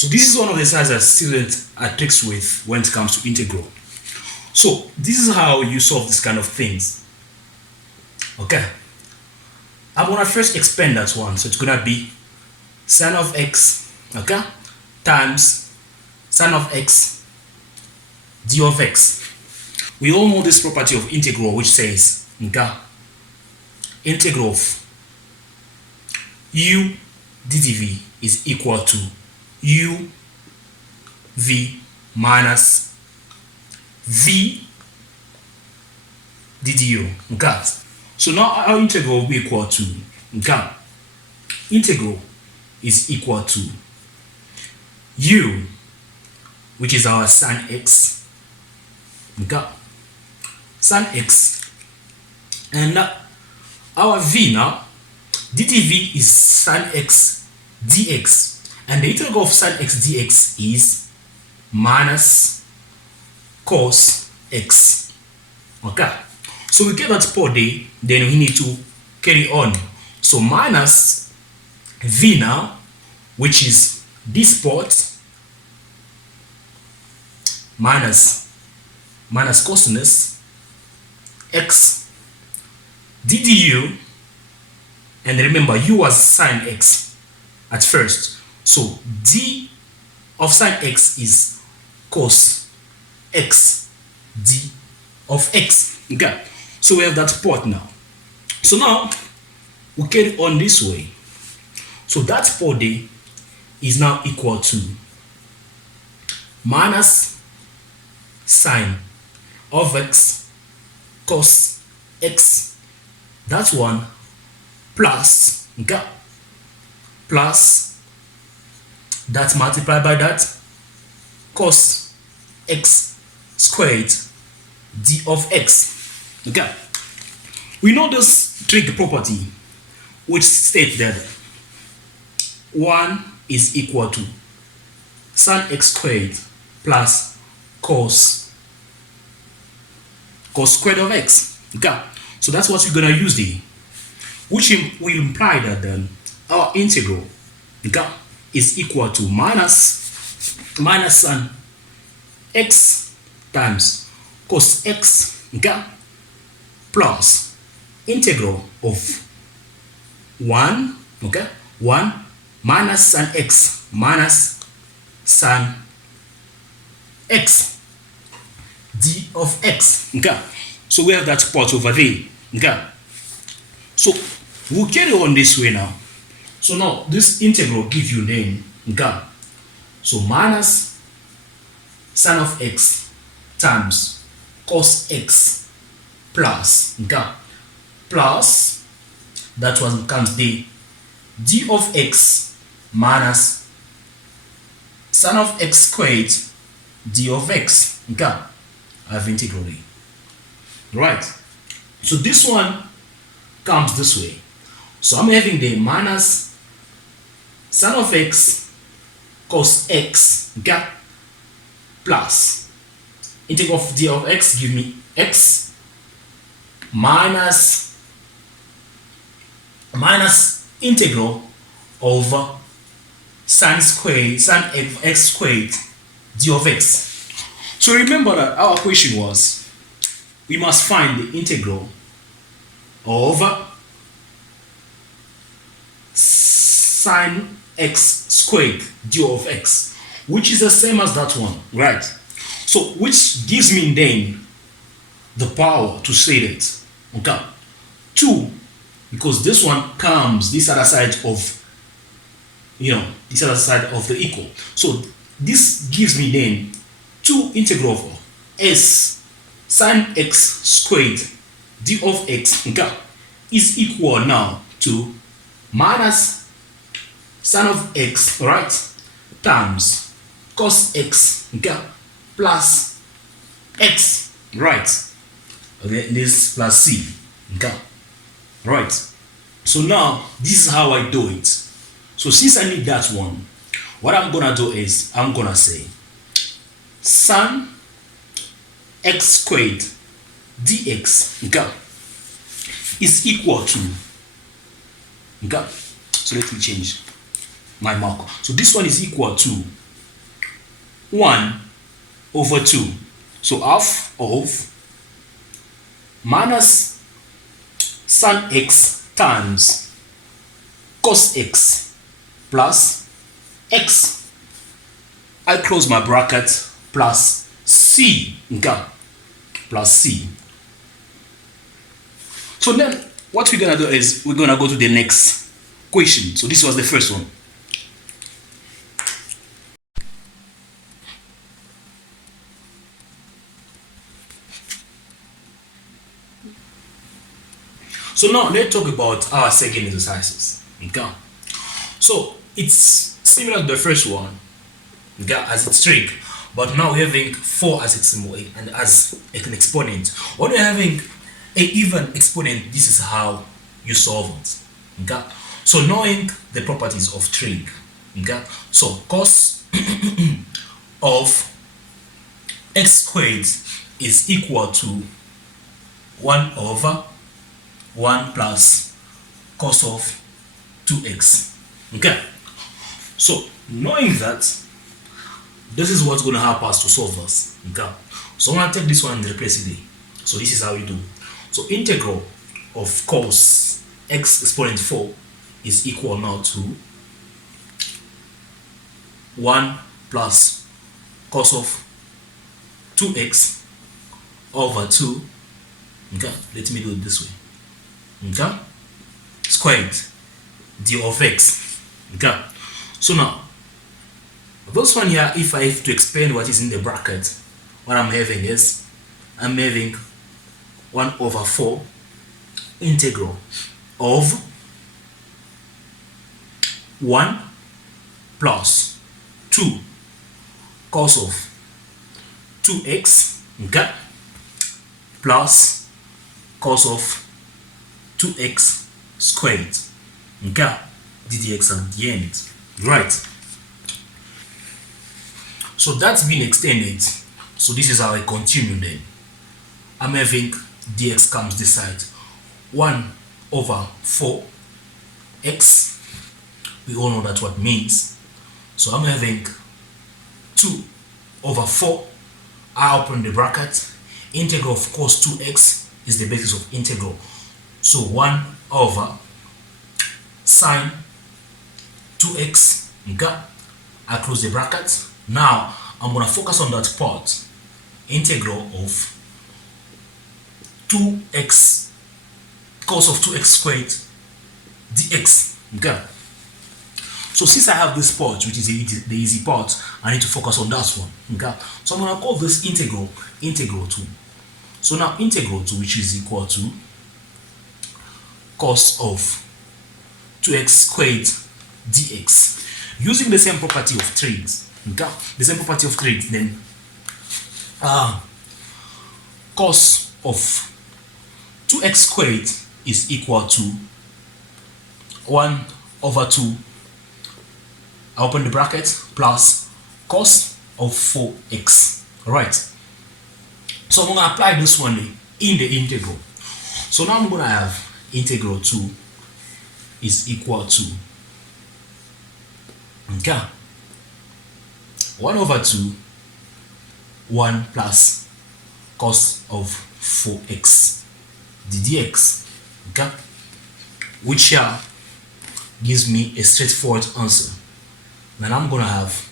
So this is one of the slides that students are tricks with when it comes to integral. So this is how you solve this kind of things. Okay, I'm gonna first expand that one. So it's gonna be sine of x, okay, times sine of x d of x. We all know this property of integral, which says, okay, integral of u ddv is equal to u v minus v ddu. Okay, so now our integral will be equal to, okay, integral is equal to u, which is our sine x, okay, sine x, and our v now, ddv is sine x dx, and the integral of sine x dx is minus cos x. Okay, so we get that part there, then we need to carry on. So minus v now, which is this part, minus cosinus x ddu, and remember u was sine x at first, so d of sine x is cos x d of x. Okay, so we have that part now. So now we carry on this way. So that part there is now equal to minus sine of x cos x, that one, plus, okay, plus that multiplied by that cos x squared d of x. Okay, we know this trig property, which states that 1 is equal to sin x squared plus cos squared of x. Okay, so that's what we're gonna use there, which will imply that then our integral, okay, is equal to minus sin x times cos x, okay, plus integral of 1, okay, 1 minus sin x minus sin x d of x. Okay, so we have that part over there. Okay, so we'll carry on this way now. So now this integral gives you name, okay, so minus sin of x times cos x plus, okay, plus that one comes the d of x minus sin of x squared d of x. Okay, I have integral there. Right, so this one comes this way. So I'm having the minus sin of x cos x, okay, plus integral of d of x give me x minus integral over sin x squared d of x. So remember that our question was, we must find the integral over sin x squared d of x, which is the same as that one, right? So which gives me then the power to say that, okay, 2, because this one comes this other side of, this other side of the equal. So this gives me then 2 integral of s sin x squared d of x, okay, is equal now to minus sin of x, right, times cos x, okay, plus x, right, okay, this plus c, okay, right. So now this is how I do it. So since I need that one, what I'm gonna do is I'm gonna say sin x squared dx, okay, is equal to, okay, so let me change my marker. So this one is equal to 1 over 2. So half of minus sin x times cos x plus x. I close my bracket plus c, okay, plus c. So then what we're gonna do is we're gonna go to the next question. So this was the first one. So now let's talk about our second exercises. Okay. So it's similar to the first one, okay, as it's trig, but now we're having 4 as its and as an exponent. When we're having an even exponent, this is how you solve it. Okay. So knowing the properties of trig, okay. So cos of x squared is equal to 1 over 1 plus cos of 2x. Okay. So knowing that, this is what's going to help us to solve this. Okay. So I'm going to take this one and replace it. So this is how you do. So integral of cos x exponent 4 is equal now to 1 plus cos of 2x over 2. Okay. Let me do it this way. Okay, squared d of x. Okay, so now this one here, if I have to explain what is in the bracket, what I'm having is I'm having 1 over 4 integral of 1 plus 2 cos of 2x, okay, plus cos of 2x squared, okay, ddx at the end, right? So that's been extended. So this is how I continue then. I'm having dx comes this side, 1 over 4x. We all know that what means. So I'm having 2 over 4. I open the bracket. Integral of cos 2x is the basis of integral. So 1 over sine 2x, okay, I close the bracket. Now I'm going to focus on that part, integral of 2x cos of 2x squared dx, okay. So since I have this part, which is the easy part, I need to focus on that one, okay. So I'm going to call this integral 2. So now integral 2, which is equal to cos of 2x squared dx, using the same property of trigs, okay, the same property of trigs, then cos of 2x squared is equal to 1 over 2, I open the bracket, plus cos of 4x, right? So I'm going to apply this one in the integral. So now I'm going to have integral 2 is equal to, okay, 1 over 2, 1 plus cos of 4x dx, okay, which here gives me a straightforward answer. Then I'm going to have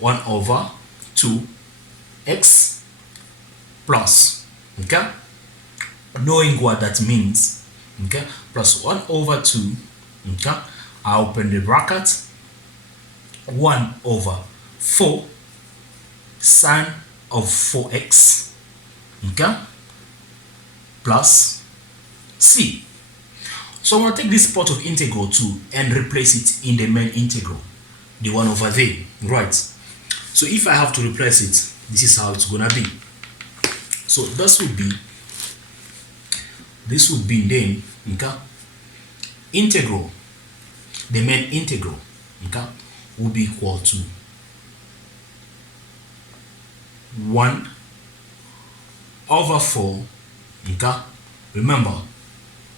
1 over 2x plus, okay, knowing what that means, okay, plus 1 over 2, okay, I open the bracket, 1 over 4 sine of 4x, okay, plus c. So I'm going to take this part of integral 2 and replace it in the main integral, the one over there, right? So if I have to replace it, this is how it's going to be. So this would be then, okay, integral, the main integral, okay, will be equal to 1 over 4, okay. Remember,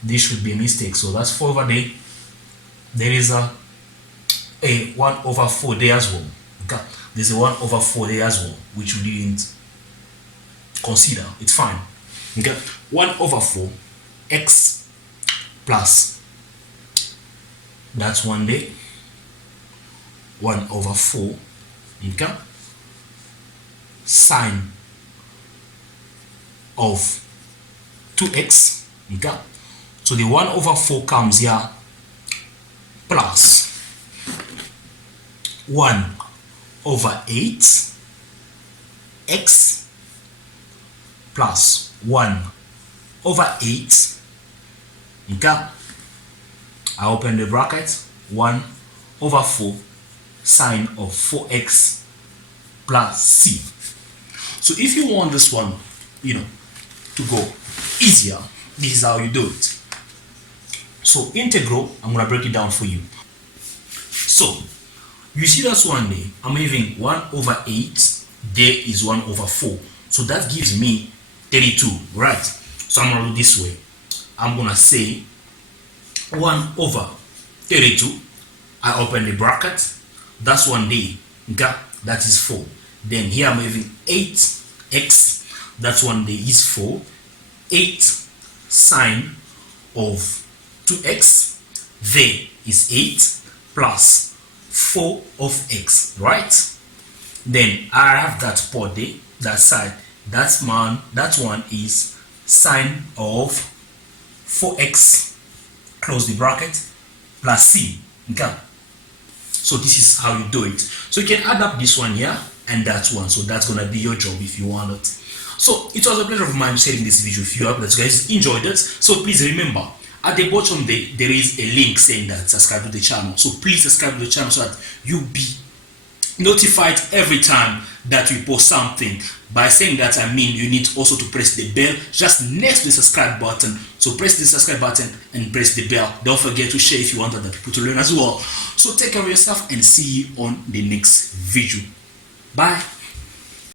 this should be a mistake, so that's 4 over there is a 1 over 4 there as well, okay. there's a 1 over 4 there as well, which we didn't consider. It's fine. Okay, 1 over 4 x plus, that's 1 day, 1 over 4, okay, sine of 2x, okay, so the 1 over 4 comes here, plus 1 over 8 x plus 1 over 8, okay, I open the bracket, 1 over 4 sine of 4x plus c. So if you want this one, to go easier, this is how you do it. So integral, I'm going to break it down for you. So you see that's 1 day, I'm having 1 over 8, there is 1 over 4. So that gives me 32, right? So I'm going to do this way. I'm going to say 1 over 32. I open the bracket. That's 1 day. Okay? That is 4. Then here I'm having 8x. That's 1 day is 4. 8 sine of 2x. There is 8 plus 4 of x, right? Then I have that part there, that side. That one is sine of 4x, close the bracket, plus c. Okay, so this is how you do it. So you can add up this one here and that one. So that's gonna be your job if you want it. So it was a pleasure of mine sharing this video. If you hope that you guys enjoyed it, so please remember at the bottom there is a link saying that subscribe to the channel. So please subscribe to the channel so that you'll be notified every time that we post something. By saying that, I mean you need also to press the bell just next to the subscribe button. So press the subscribe button and press the bell. Don't forget to share if you want other people to learn as well. So take care of yourself and see you on the next video. Bye.